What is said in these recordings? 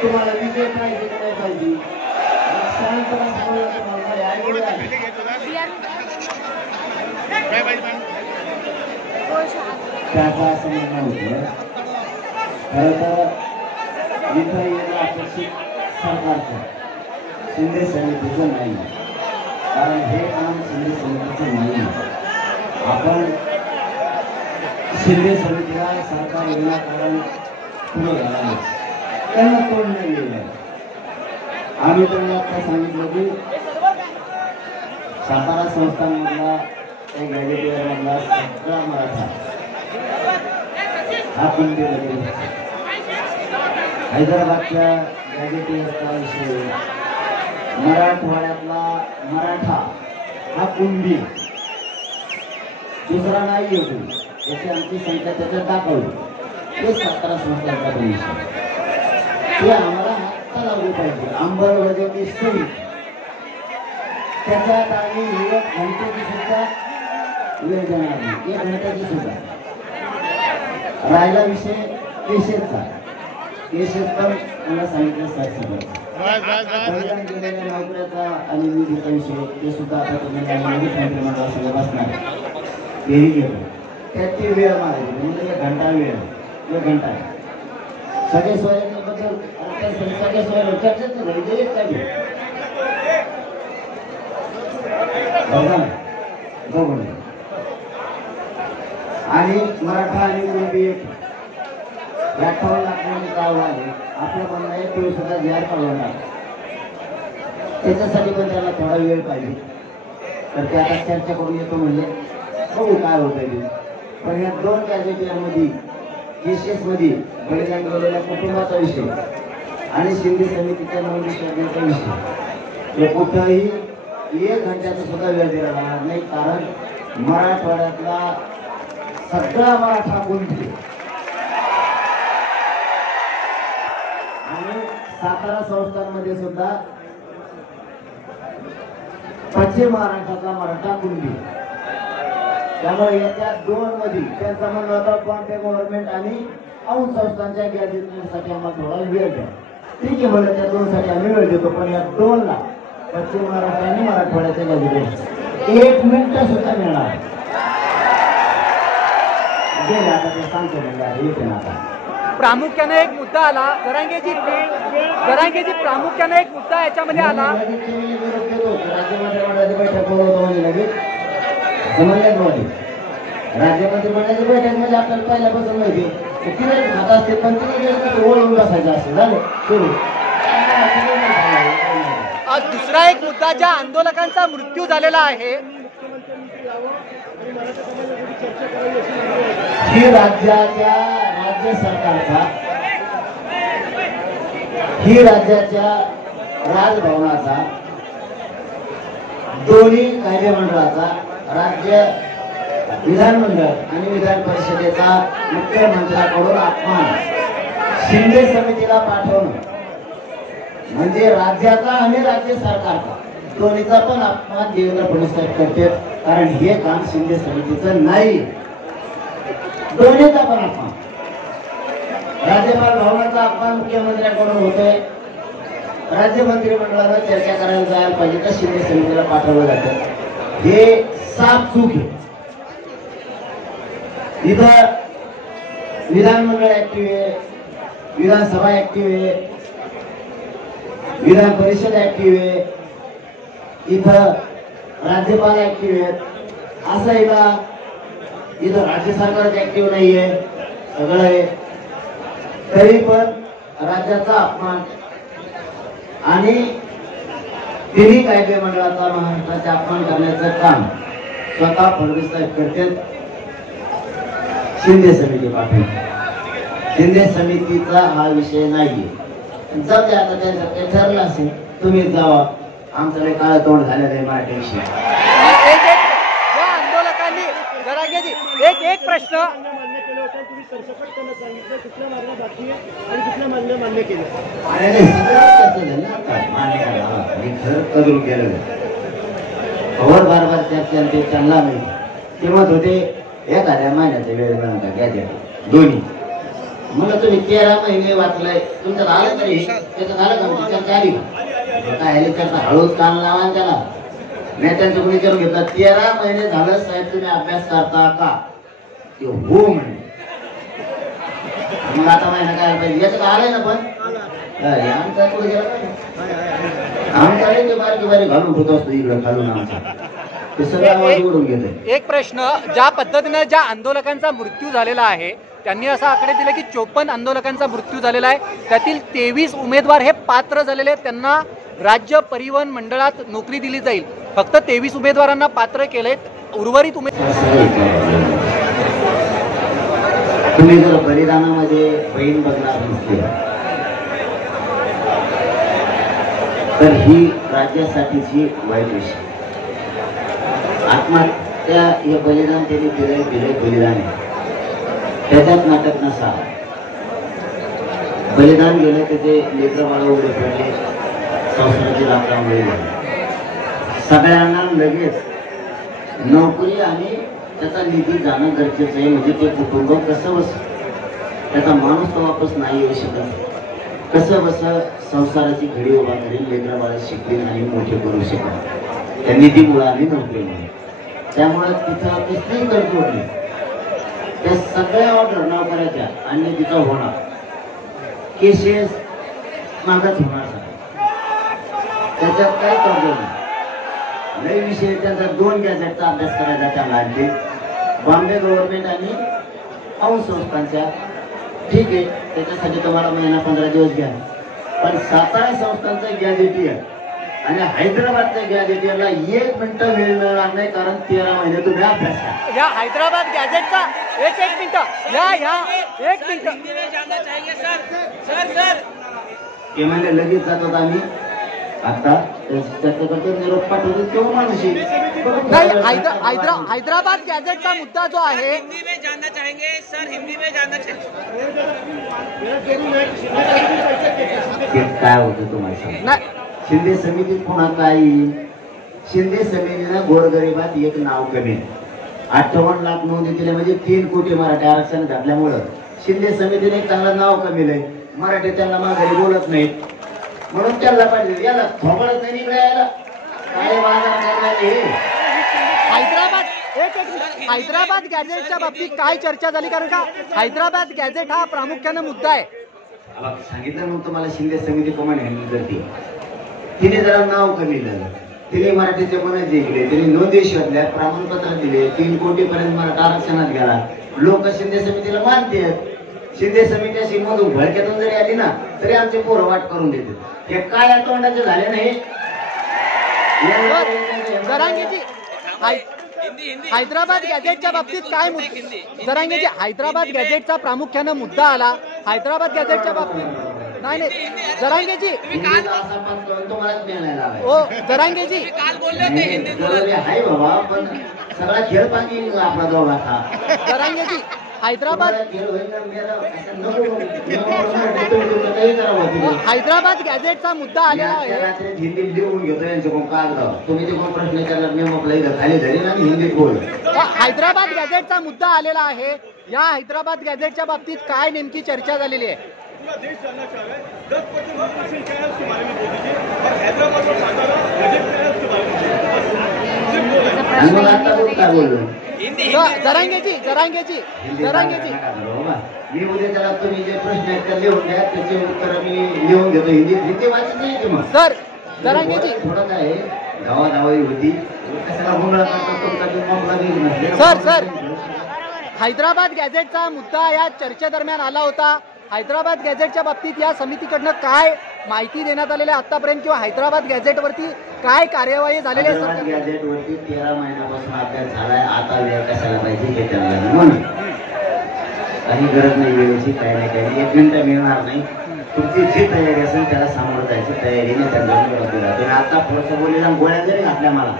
तुम्हाला विजय पाहिजे काय पाहिजे त्याचा असं म्हणणं होतं. खरं तर इथं येणं अपेक्षित सरकारचं शिंदे समितीचं नाही, कारण हे काम शिंदे समितीचं नाही. आपण शिंदे समितीला सरकार विनाकारण पुढे झाला त्यांना तोड नाही गेलं. आम्ही त्यांना आता सांगितलं की सातारा संस्थांमधला एक गॅजेटियर मधला सगळा मराठा हा कुंडी लगेल. हैदराबादच्या गॅजेटियरचा विषय, मराठवाड्यातला मराठा हा कुंडी दुसरा नाही होतो, त्याची आमची संख्या त्याच्यात दाखवली. ते सातारा संस्थांचा विषय ते आम्हाला हाता लागू पाहिजे. अंमलबजावणी सही त्याच्यात आम्ही 1 घंट्याची सुद्धा वेळ देणार नाही. 1 घंट्याची सुद्धा. राहिला विषय केशेसचा. केशेस पण मला सांगितलं गेलेल्या नोकऱ्याचा आणि निधीचा विषय ते सुद्धा आता तुम्ही मंत्रिमंडळात सगळं बसणार तेही गेलो. त्यात ती वेळ मारायची म्हणजे 1 घंटा वेळ. 1 घंटा सगळे सोयीबद्दल सगळे सोयी चर्चेच झाली. आणि मराठा आणि कुणबी 58 लाखांनी गाव आले. आपलं म्हणणं आहे तो सुद्धा जाहीर करणार, त्याच्यासाठी पण त्याला थोडा वेळ पाहिजे. तर ते आता चर्चा करून येतो म्हणजे बघू काय होत आहे. पण या 2 गॅजेटियरमध्ये केसेस मध्ये बलिदान गेलेल्या कुटुंबाचा विषय आणि शिंदे समितीच्या नोंदणीचा विषय हे कुठंही 1 घंट्याचा सुद्धा वेळ दिला जाणार नाही. कारण मराठवाड्यातला सगळा मराठा कुंडी आणि सातारा संस्थांमध्ये सुद्धा पश्चिम महाराष्ट्रातला मराठा कुंडी. त्यामुळे येत्या 2 मध्ये त्यांचा म्हणणं होता बॉम्बे गव्हर्नमेंट आणि औंध संस्थांच्या गॅजेटियरसाठी आम्हाला थोडा वेळ द्या. ठीक आहे म्हणलं, त्या 2 साठी आम्ही वेळ देतो. पण या 2 ला पश्चिम महाराष्ट्र आणि मराठवाड्याच्या गॅजेटियर 1 मिनिट सुद्धा मिळणार गेले. आता ते सांगतो म्हणजे येते ना. आता प्रामुख्याने एक मुद्दा आला, जरांगेजी प्रामुख्याने एक मुद्दा याच्यामध्ये आला. राज्यमंत्रिमंडळाची बैठक बोलवतो म्हणजे लगेच समजल्यामध्ये राज्यमंत्रिमंडळाची बैठक म्हणजे आपल्याला पहिल्यापासून माहिती किती खात असते पण तिथे ओळखून बसायचं असते. झालं सुरू. दुसरा एक मुद्दा, ज्या आंदोलकांचा मृत्यू झालेला आहे ही राज्य सरकारचा ही राज्याच्या राजभवनाचा दोन्ही कायदेमंडळाचा राज्य विधानमंडळ आणि विधान परिषदेचा मुख्यमंत्र्याकडून अपमान शिंदे समितीला पाठवणं म्हणजे राज्याचा आणि राज्य सरकारचा दोन्हीचा पण अपमान देवेंद्र फडणवीस साहेब करते. कारण हे काम शिंदे समितीचं नाही. दोन्हीचा पण अपमान. राज्यपाल भवनाचा अपमान मुख्यमंत्र्यांकडून होतोय. राज्य मंत्रिमंडळानं चर्चा करायला जायला पाहिजे तर शिंदे समितीला पाठवलं जातं. हे साफ चूक आहे. इथं विधानमंडळ ऍक्टिव्ह आहे, विधानसभा ऍक्टिव्ह आहे, विधान परिषद ऍक्टिव्ह आहे, इथं राज्यपाल ऍक्टिव्ह आहेत. असं आहे का इथं राज्य सरकार ऍक्टिव्ह नाहीये? सगळं आहे. तरी पण राज्याचा अपमान आणि तिन्ही कायदे मंडळाचा महाराष्ट्राचा अपमान करण्याचं काम स्वतः फडणवीस साहेब करतात. शिंदे समिती पाठवते. शिंदे समितीचा हा विषय नाहीये. जर ते आता त्यांचं ठरलं असेल तुम्ही जावा, आमचं काही काळ तोंड झालेलं आहे मराठी विषय. आंदोलकांनी एक प्रश्न वर बार बार चर्चा ते त्यांना नाही ते म्हणत होते एखाद्या महिन्याचा वेळ मिळाला गॅजेट दोन्ही. मला तुम्ही 13 महिने वाचलंय तुमचं आलं तरी त्याचं झालं का चर्चा आली का काय त्याचा हळूच कान लावा त्याला. नेत्यांचं कोणी विचारून घेतलं 13 महिने झालं साहेब तुम्ही अभ्यास करता का ते हो म्हणे. मग आता महिना काय पाहिजे याचं आलंय ना पण आमचा पुढे गेला आमचा ते बारीक बारीक घालून होत असतो इकडं घालून आमचा ते सगळं आवाज उडून घेत. एक प्रश्न, ज्या पद्धतीने ज्या आंदोलकांचा मृत्यू झालेला आहे त्यांनी असा आकडे दिले की 54 आंदोलकांचा मृत्यू झालेला आहे, त्यातील 23 उमेदवार हे पात्र झालेले आहेत, त्यांना राज्य परिवहन मंडळात नोकरी दिली जाईल. फक्त 23 उमेदवारांना पात्र केले, उर्वरित तुम्ही जर बलिदानामध्ये बहीण बघणार नसते तर ही राज्यासाठीची वाईट विषय. आत्महत्या हे बलिदान त्यांनी दिले बलिदान आहे, त्याच्यात नाटक नसा. बलिदान गेलं त्याचे लेकर बाळ उघडे पडले, संस्कृती लाकडामुळे सगळ्यांना लगेच नोकरी आणि त्याचा निधी जाणं गरजेचं आहे. म्हणजे ते कुटुंब कसं बस त्याचा माणूस तो वापस नाही येऊ शकत, कसं बस संसाराची घडी उभा करेल, लेकरं बाळ शिकतील आणि मोठे करू शकत त्या निधीमुळे आणि नोकरीमुळे. त्यामुळे तिथं कसलीही तडजोड नाही, त्या सगळ्या ऑर्डर नोकऱ्याच्या आणि तिथं होणार केसेस मागच होणार त्याच्यात काय तडजोड नाही. लय विषय त्यांचा 2 गॅजेटचा अभ्यास करायचा त्यांना आणते बॉम्बे गव्हर्नमेंट आणि औंध संस्थांच्या. ठीक आहे त्याच्यासाठी तुम्हाला महिना 15 दिवस घ्या, पण सातारा संस्थांचं गॅजेटियर आणि हैदराबादच्या गॅजेटियरला 1 मिनिट वेळ मिळणार नाही, कारण 13 महिने तुम्ही अभ्यास करा. या हैदराबाद गॅजेटचा एक मिनिट एक मिनिट ते म्हणजे लगेच जातात आम्ही आता निरोप पाठवतो तेव्हा माणूस नाही. हैदराबाद गॅजेटचा मुद्दा जो आहे हिंदी में जानना चाहेंगे सर, हिंदी में जानना चाहेंगे काय होतं तुम्हाला सांग. नाही, शिंदे समितीत पुन्हा काय शिंदे समितीनं गोरगरिबात एक नाव कमी 58 लाख नोंदी दिल्या म्हणजे 3 कोटी मराठी आरक्षण घातल्यामुळं शिंदे समितीने एक चांगलं नाव कमीलंय. मराठी त्यांना माघारी बोलत नाहीत म्हणून त्याला पाहिजे याला थोबडच नाही इकडे यायला काय बाजार करण्यात हैदराबाद गॅजेटच्या बाबतीत काय चर्चा झाली, कारण का हैदराबाद गॅजेट हा प्रामुख्याने मुद्दा आहे. सांगितलं मग तुम्हाला शिंदे समिती कमांड हँडल करते. तिने जरा नाव कमीलं, तिने मराठीचे मन जिंकले, तिने नोंदी शोधल्या, प्रमाणपत्र दिले, 3 कोटी पर्यंत मराठा आरक्षणात गेला. लोक शिंदे समितीला मानतात. शिंदे समिती अशी मधून भडक्यातून जरी आली ना तरी आमचे पोरं वाट करून देते. हे काय तोंडाचे झाले नाही. जरांगेजी हैदराबाद गॅजेटच्या बाबतीत काय जरांगेजी हैदराबाद गॅजेटचा प्रामुख्याने मुद्दा आला. हैदराबाद गॅजेटच्या बाबतीत नाही जरांगेजी जरांगेजी आहे बाबा पण सगळा खेळ पाणी आपला दोघांचा. जरांगेजी हैदराबाद गॅजेटचा मुद्दा आलेला आहे. हिंदीत लिहून घेतो यांच्याकडून कागद तुम्ही ते कोण प्रश्न विचारला मी आपला इथं खाली झाली ना हिंदीत बोल. हैदराबाद गॅजेटचा मुद्दा आलेला आहे. या हैदराबाद गॅजेटच्या बाबतीत काय नेमकी चर्चा झालेली आहे. देश जानना चाह रहा है 10% नॉमिनेशन क्या है उसके बारे में बोल दीजिए और हैदराबाद और सातारा बजट क्या है उसके बारे में जरांगेजी मी उद्या त्याला तुम्ही जे प्रश्न आहेत ते लिहून द्या त्याचे उत्तर मी लिहून घेतो. हिंदी वाचत नाही मग सर जरांगेजी थोडं काय धावाधावाई होती कशाला गोंधळ सर हैदराबाद गॅजेटचा मुद्दा या चर्चेदरम्यान आला होता. हैदराबाद गॅजेटच्या बाबतीत या समितीकडनं काय माहिती देण्यात आलेली आतापर्यंत किंवा हैदराबाद गॅजेटवरती काय कार्यवाही झालेली आहे. गॅजेटवरती 13 महिन्यापासून अभ्यास झालाय. आता वेळ कशाला पाहिजे हे त्यांना म्हणून काही गरज नाही वेळेची काही नाही काही 1 मिनिट मिळणार नाही. तुमची जी तयारी असेल त्याला सामोरं जायची तयारीने त्यांना दिला. तुम्ही आता पुढचं बोललेला गोळ्या जरी घातल्या मला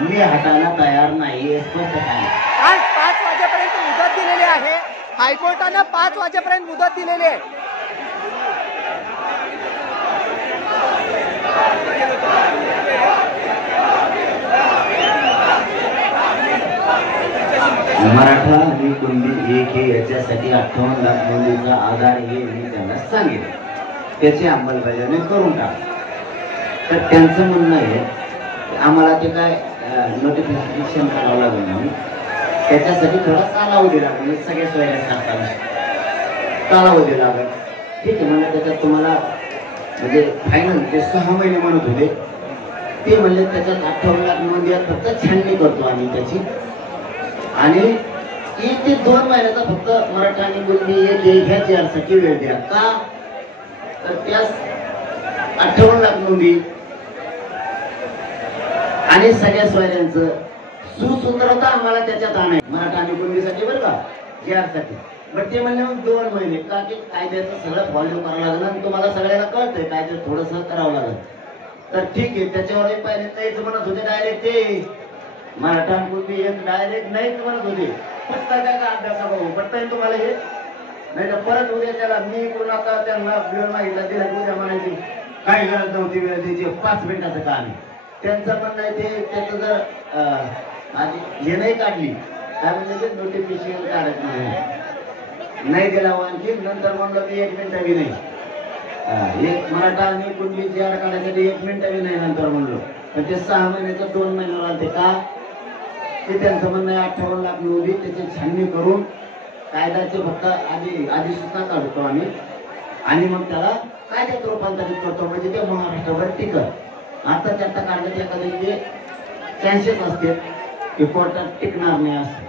मी हटायला तयार नाही स्पष्ट सांगा. आज 5 वाजेपर्यंत मुदत दिलेली आहे. हायकोर्टानं 5 वाजेपर्यंत मुदत दिलेली आहे. मराठा आणि कुणबी एक हे याच्यासाठी 58 लाख नोंदीचा आधार हे मी त्यांना सांगितलं, त्याची अंमलबजावणी करून टाक. तर त्यांचं म्हणणं आहे की आम्हाला ते काय नोटिफिकेशन करावं लागेल ना, त्याच्यासाठी थोडा कालावधी लागेल, सगळे सोयरे करताना कालावधी लागेल. ठीक आहे म्हणलं, त्याच्यात तुम्हाला म्हणजे फायनल ते 6 महिने म्हणत होते, ते म्हणले त्याच्यात 58 लाख नोंदी फक्त छाननी करतो आम्ही त्याची, आणि 1 ते 2 महिन्याचा फक्त मराठा आणि कुणबी एक ह्या चारसाठी वेळ द्या. का तर त्यास 58 लाख नोंदी आणि सगळ्या सोयऱ्यांचं सुसूत्रता आम्हाला त्याच्यात आणायचं मराठा आणि कुणबीसाठी बरं का, साठी. पण ते म्हणले मग 2 महिने, का की कायद्याचं सगळं फॉलो करावं लागलं आणि तुम्हाला सगळ्याला कळतंय कायदे थोडंसं करावं लागेल. तर ठीक आहे, त्याच्यावर पहिले तेच म्हणत होते डायरेक्ट, ते मराठा आणि कुणबी एक डायरेक्ट नाहीच म्हणत होते. पटता काय का अभ्यासा भाऊ, पटताय तुम्हाला हे? नाही तर परत उद्या त्याला मी इकडून आता त्यांना वेळ मागितला, तिला उद्या म्हणायची काही गरज नव्हती वेळ द्यायची, 5 मिनिटाचं काम आहे. त्यांचं म्हणणं आहे ते त्याचं जर आधी हे नाही काढली काय म्हणजे ते नोटिफिकेशन काढत नाही दिला आणखी, नंतर म्हणलं की 1 मिनिट बी नाही, एक मराठा आणि कुणबीची आड काढायसाठी 1 मिनिट बी नाही नंतर म्हणलो. पण ते 6 महिन्याचं 2 महिन्याला आलते का, ते त्यांचं म्हणणं आहे 58 लाख नोंदी त्याची छाननी करून कायद्याचे फक्त आधी सुद्धा काढतो आम्ही, आणि मग त्याला कायद्यात रूपांतरित करतो, म्हणजे ते महाराष्ट्रावर टिकत. आता त्याचा काढण्यात एखाद्याचे चान्सेस असते की कोर्टात टिकणार नाही असं.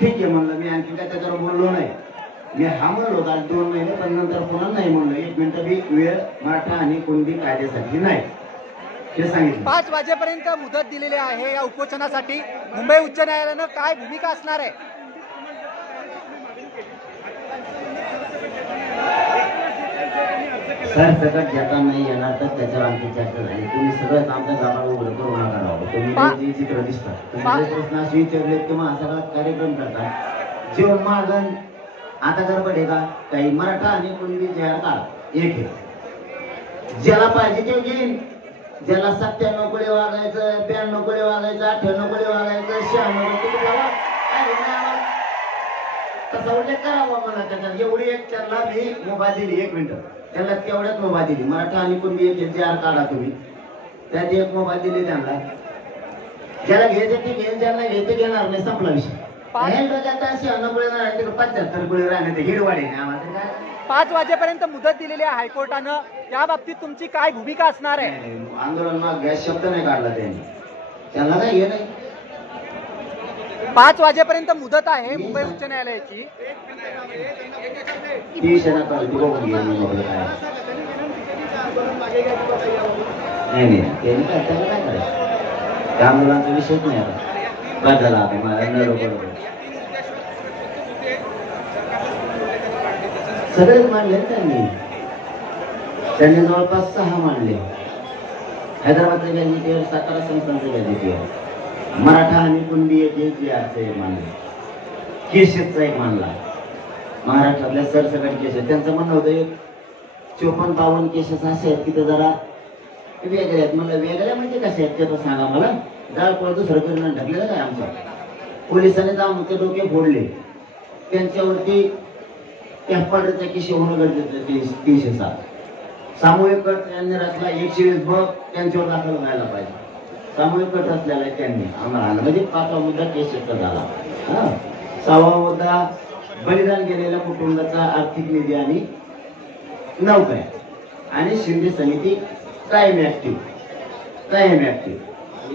ठीक आहे म्हणलं, मी आणखी काय त्याच्यावर बोललो नाही, मी हा म्हणलो काल 2 महिने, पण नंतर पुन्हा नाही म्हणलं, 1 मिनिट बी वेळ मराठा आणि कुणबी कायद्यासाठी नाही हे सांगितलं. 5 वाजेपर्यंत मुदत दिलेली आहे या उपोषणासाठी. मुंबई उच्च न्यायालयानं काय भूमिका असणार आहे? सर सकट ज्याचा नाही येणार तर त्याच्यावर आमची चर्चा झाली. तुम्ही सगळं आमच्या गावाला उघड करून नका राहू. तुम्ही चित्र दिसतात, तुम्ही प्रश्न असे विचारले किंवा सगळा कार्यक्रम करता, जेवण मागण आता गडबड आहे का काही? मराठा आणि कुणबी जाहीर काढ एक आहे, ज्याला पाहिजे ते घेईन, ज्याला 97 कोळे वागायचं, 92 कोळे वागायचं, 98 कोळे वागायचं, 96 तसा उल्लेख करावा मला त्याच्यात. एवढी एक त्यांना मी मोबा दिली, 1 मिनिट त्याला तेवढ्याच मोबा दिली. मराठा आणि कुणबी एक जे आर काढा तुम्ही, त्यात एक मोबा दिली त्यांना, ज्याला घ्यायचं ते घेऊन, ज्याला घ्यायचं घेणार नाही, संपला विषय. 75 कोळे राहणे ते हिडवाडे नाही आम्हाला काय. 5 वाजेपर्यंत मुदत दिलेली आहे हायकोर्टानं, या बाबतीत तुमची काय भूमिका असणार आहे? आंदोलन माग गॅस शब्द नाही काढला त्यांनी, त्यांना काय हे नाही. 5 वाजेपर्यंत मुदत आहे मुंबई उच्च न्यायालयाची. ती क्षणात बघून गेली काय नाही त्यांनी काय, त्याला काय करायचं, त्या मुलांचा विषयच नाही. आता काय झाला आता मला सगळेच मांडले त्यांनी जवळपास 6 मांडले. हैदराबादचे गॅजेटियर, सातारा संस्थांचे गॅजेटियर, मराठा आणि कुणबी एक अर्थ मानले, केसेसचा एक मानला, महाराष्ट्रातल्या सरसकट केसेस. त्यांचं म्हणणं होतं 54-52 केसेस असे आहेत की ते जरा वेगळे आहेत. म्हणलं वेगळ्या म्हणजे कसे आहेत ते तर सांगा मला. जाळपोळ दुसरं करून ढकलेलं काय आमचं, पोलिसांनी जाऊन ते डोके फोडले, त्यांच्यावरती कॅम्पाउंडरचा केस होणं गरजेचं. 307 सामूहिक कट यांनी रचला, 120 बघ त्यांच्यावर दाखल व्हायला पाहिजे. सामूहिक कट असलेला आहे त्यांनी आम्हाला, म्हणजे 5वा मुद्दा केसेसचा झाला. 6वा मुद्दा बलिदान गेलेल्या कुटुंबाचा आर्थिक निधी आणि नौकऱ्या, आणि शिंदे समिती कायम ऍक्टिव्ह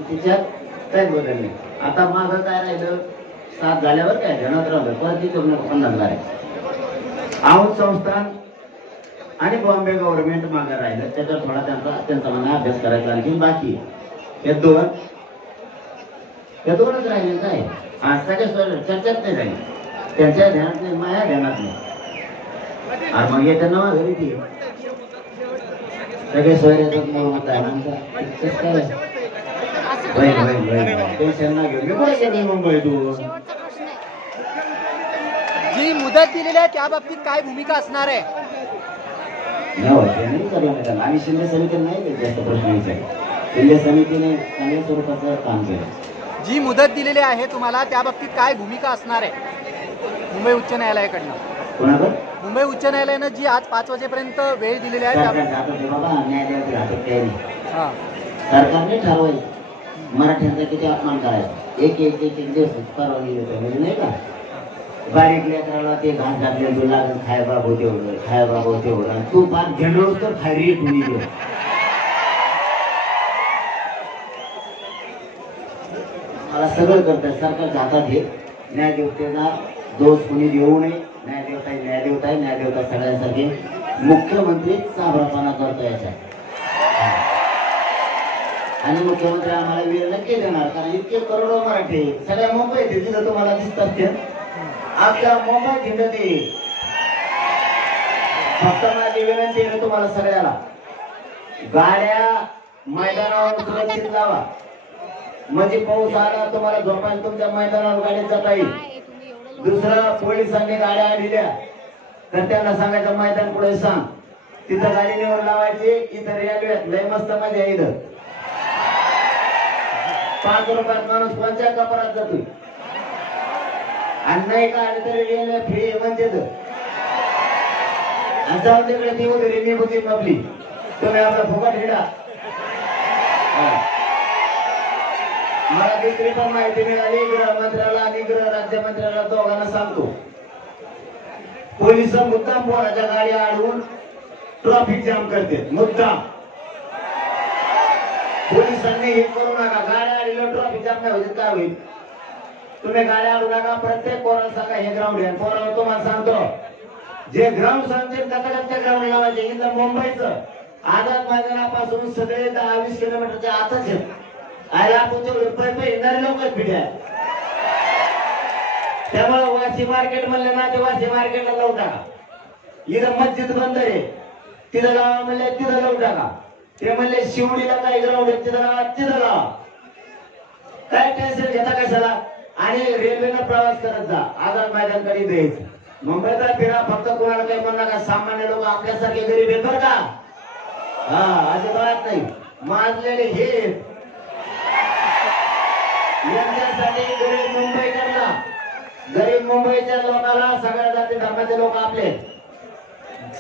तिच्यात काय बदल नाही. आता मागं काय राहिलं, 7 झाल्यावर काय ध्यानात राहिलं, परत ती 50 झाले. औंध संस्थान आणि बॉम्बे गव्हर्नमेंट मागे राहिलं, त्याच्यावर थोडा त्यांचा म्हणा अभ्यास करायचा आणखी बाकी. हे दोनच राहिले काय, सगळ्या चर्चेत नाही झाली, त्यांच्या ध्यानात नाही, माझ्या ध्यानात नाही. आणि मग येत्या नवा घरी ती सगळे सोयऱ्याचं मत आहे टेन्शन ना घेऊ. मुंबई तू जी मुदत दिलेली आहे त्या बाबतीत काय भूमिका असणार आहे? नाही करलं आणि शिंदे समितीने नाही जास्त प्रश्न विचारले. शिंदे समितीने चांगल्या स्वरूपाचं काम केलं. जी मुदत दिलेली आहे तुम्हाला त्या बाबतीत काय भूमिका असणार आहे मुंबई उच्च न्यायालयाकडनं? कोणाकडे? मुंबई उच्च न्यायालयानं जी आज 5 वाजेपर्यंत वेळ दिलेली आहे सरकार जातो ते बाबा, न्यायालयाच्या हातात काही नाही. हां सरकारने ठरवायचं मराठ्यांचा किती अपमान करायचा. एक दिवस परवानगी देतो म्हणजे नाही का. बारीक लेकराला ते घास घातले तू लागेल खाय बाबू तेवढं, खाय बाबू तेवढं, आणि तू फार झेंडूस तर खायरी कुणी देऊ. मला सगळं करतात सरकारच्या हातात हे. न्यायदेवतेला दोष कुणी देऊ नये. न्यायदेवता न्यायदेवता आहे. न्यायदेवता सगळ्यांसारखे. मुख्यमंत्री चाभरापणा करतो याच्यात, आणि मुख्यमंत्री आम्हाला वेळ नक्की देणार, कारण इतके करोडो मराठी सगळ्या मुंबईत तिथं तुम्हाला दिसतात ते आपल्या मुंबईत हिंडत येईल. फक्त माझी विनंती आहे तुम्हाला सगळ्याला, गाड्या मैदानावर सुरक्षित लावा. म्हणजे पाऊस आला तुम्हाला झोपायला तुमच्या मैदानावर गाडीत जाता येईल. दुसरं, पोलिसांनी गाड्या आणल्या तर त्यांना सांगायचं मैदान पुढे सांग, तिथं गाडी निवड लावायची. इथं रेल्वेत लय मस्त मजा येईल. 5 रुपयात माणूस कोणत्या कपरात जातोय, आणि नाही का आले तरी रेल्वे फ्री म्हणजे जाऊन तिकडे ती वगैरे मी बुकिंग आपली तुम्ही आपला फुकट हिडा. मला दुसरी पण माहिती मिळाली गृहमंत्र्याला आणि गृह राज्यमंत्र्याला दोघांना सांगतो, पोलिस मुद्दाम पोराच्या गाड्या अडवून ट्रॅफिक जाम करते. मुद्दाम पोलिसांनी हे करू नका. गाड्या अडवलं ट्रॅफिक जाम नाही होईल. काय होईल? तुम्ही गाड्या अडवू नका. प्रत्येक पोराला सांगा हे ग्राउंड आहे. पोराला तुम्हाला सांगतो, जे ग्राउंड सांगतील त्या ग्राउंड लावायचे. इथं मुंबईचं आझाद मैदानापासून सगळे 10-20 किलोमीटरच्या आतच आहेत. आयला आपण रुपये येणारे लोक आहेत पिढ्या. त्यामुळे वाशी मार्केट म्हणले ना, ते वाशी मार्केटला लावू टाका. इथं मस्जिद बंद आहे, तिथं लावा म्हणले तिथं लावू टाका. ते म्हणले शिवडीला काही ग्राउंड आहे तिथं लावा, तिथं लावा. काय टेन्शन घेता कशाला? आणि रेल्वेनं प्रवास करत जा. आझाद मैदानकडे द्यायचं. मुंबईचा फिरा, फक्त कोणाला काही म्हणू नका. सामान्य लोक आपल्यासारखे गरीब आहेत बरं का. हा, अजिबात नाही. माजलेले हे यांच्यासाठी गरीब मुंबईकरला, गरीब मुंबईच्या लोकांना, सगळ्या जाती धर्माचे लोक आपले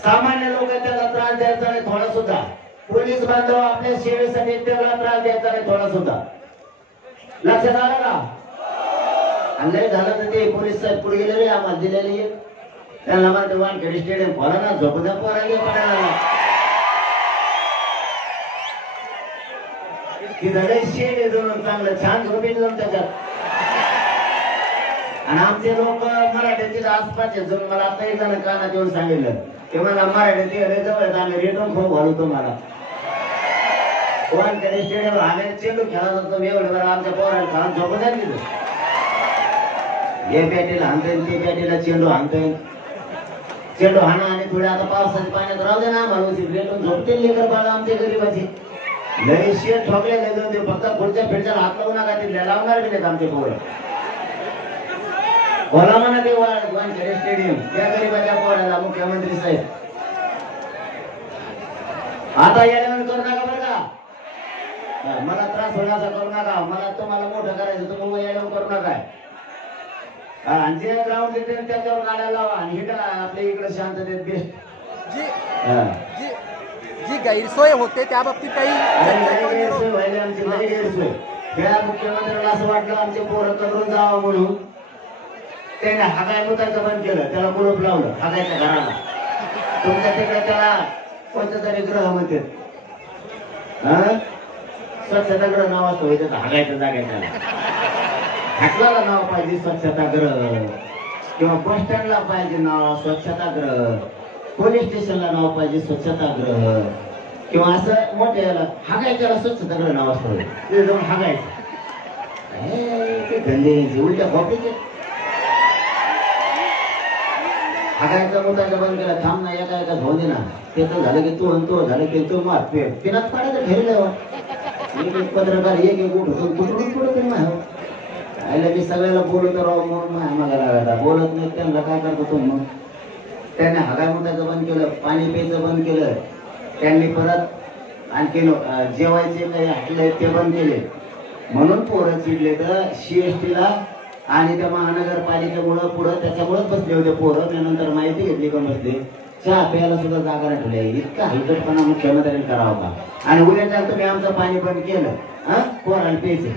सामान्य लोक त्याला त्रास द्यायचा नाही थोडा सुद्धा. पोलीस बांधव आपल्या सेवेसाठी त्याला त्रास द्यायचा नाही थोडा सुद्धा. लक्षात आलं का? आणि झालं तर ते पोलीस साहेब पुढे गेलेले आम्हाला दिलेले त्यांना म्हणते वानखेडे स्टेडियम खोला ना, झोप द्या पोरांनी पडायला. शेड येऊन चांगलं छान झोपेल जाऊन त्याच्यात. आणि आमचे लोक मराठीचे आसपास जाऊन मला आता एक जण कानात येऊन सांगितलं ते मला मराठी जवळ आम्ही रेटून खूप घालू तुम्हाला. वानखेडे स्टेडियम आम्ही चेंडू खेळत होतो एवढं बरं आमच्या पोराला खाऊन झोपू द्या तिथं. हे बॅटीला हाणतोय, ते बॅटीला चेंडू हाणतोय. चेंडू हाणा आणि थोडे आता पावसाच्या पाण्यात राहू दे ना आम्हाला रेटून झोपते लेकर बाळा आमच्या गरीबाची. लय शेत ठोकले जाऊन ते फक्त पुढच्या फिरच्या हात लावू नका. ते लावणार बी नाहीत आमचे पोरं. बोला म्हणा ते वानखेडे स्टेडियम त्या गरीबाच्या पोराला मुख्यमंत्री साहेब आता येणं करू नका बरं का. मला त्रास होण्याचा करू नका. मला तुम्हाला मोठं करायचं, तुम्ही येणं करू नका. आणि जे ग्राउंड देते त्याच्यावर गाड्या लावा आणि हिटा आपल्या इकडे शांततेत बेस्ट. जी गैरसोय होते त्या बाबतीत काही गैरसोय व्हायला आमची लई गैरसोय. त्या मुख्यमंत्र्याला असं वाटलं आमचे पोरं करून जावं म्हणून त्याने हागाय मुताचं बंद केलं. त्याला कुलूप लावलं हागायच्या घराला. तुमच्या तिकडे त्याला कोणतं तरी ग्रह म्हणते स्वच्छता ग्रह नाव असतं होय त्याचं हागायचं जागायचं. हाटलाला नाव पाहिजे स्वच्छतागृह, किंवा बस स्टँडला पाहिजे नाव स्वच्छतागृह, पोलीस स्टेशनला नाव पाहिजे स्वच्छतागृह, किंवा असं मोठ्या याला हागायच्याला स्वच्छतागृह नाव असतं. ते जाऊन हागायचं ते धंदे उलट्या कॉपीचे. हागायचा मुद्दा बंद केला. थांब ना एका एका धुवून दे ना. ते तर झालं की तू झालं की तू मार पिनात पाडायचं ठरलं. एक एक पत्रकार एक एक उठून कुठून कुठं तरी माहिती आयला मी सगळ्याला बोलत राहू म्हणून आम्हाला लागायला बोलत नाही. त्यांना काय करतो तो मग त्याने हगाय मुताचं बंद केलं, पाणी प्यायचं बंद केलं. त्यांनी परत आणखी जेवायचे काही हटले ते बंद केले. म्हणून पोरं चिडले तर CST-ला आणि त्या महानगरपालिकेमुळं पुढं त्याच्यामुळेच बसले होते पोरं. त्यानंतर माहिती घेतली का बसले, चहा प्यायला सुद्धा जागा नाही ठेवल्या. इतका हलकटपणा मुख्यमंत्र्यांनी करावा का? आणि उद्या त्याला तुम्ही आमचं पाणी बंद केलं, हा पोराला प्यायचं,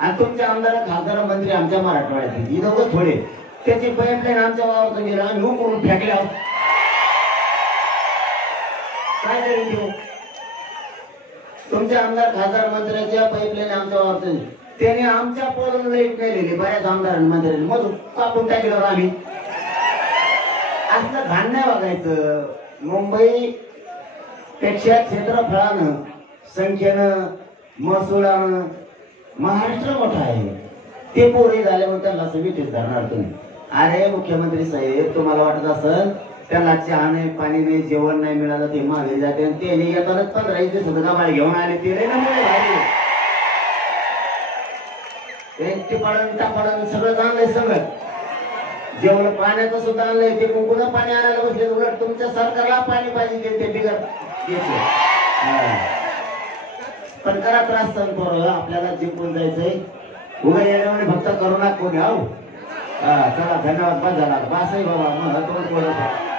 आणि तुमच्या आमदार खासदार मंत्री आमच्या मराठवाड्यात ही दोघं थोडे, त्याची पाईपलाईन आमच्या वावरतून गेलं आणि उकरून फेकल्या, काय करेल देऊ? तुमच्या आमदार खासदार मंत्र्याच्या पाईपलाईन आमच्या वावरतून, त्याने आमच्या पोराला लाईट नाही लिहिली, बऱ्याच आमदार मंत्र्यांनी मग कापून टाकलं आम्ही. असलं घाण नाही बघायचं. मुंबई पेक्षा क्षेत्रफळानं, संख्येनं, महसुलानं महाराष्ट्र मोठा आहे. ते पोरे झाले म्हणून त्यांना असं विटेच धरणार तुम्ही. अरे मुख्यमंत्री साहेब, तुम्हाला वाटत असेल त्याला चहा नाही, पाणी नाही, जेवण नाही मिळालं ते मागे जाते, आणि ते येतानाच 15 दिवस गावाला घेऊन आले, ते रे ना भारी ते पाडून टापाडून सगळं चांगलंय. सगळं जेवण पाण्याचं सुद्धा आणलंय, ते कुंकुला पाणी आणायला बसले. उलट तुमच्या सरकारला पाणी पाहिजे ते बिगर घ्यायचे. पण करा त्रास सहन करू, आपल्याला जिंकून जायचंय. उगा येण्यामुळे फक्त करू नका कोणी. हो चला, धन्यवाद. बस झाला, बस आहे बाबा.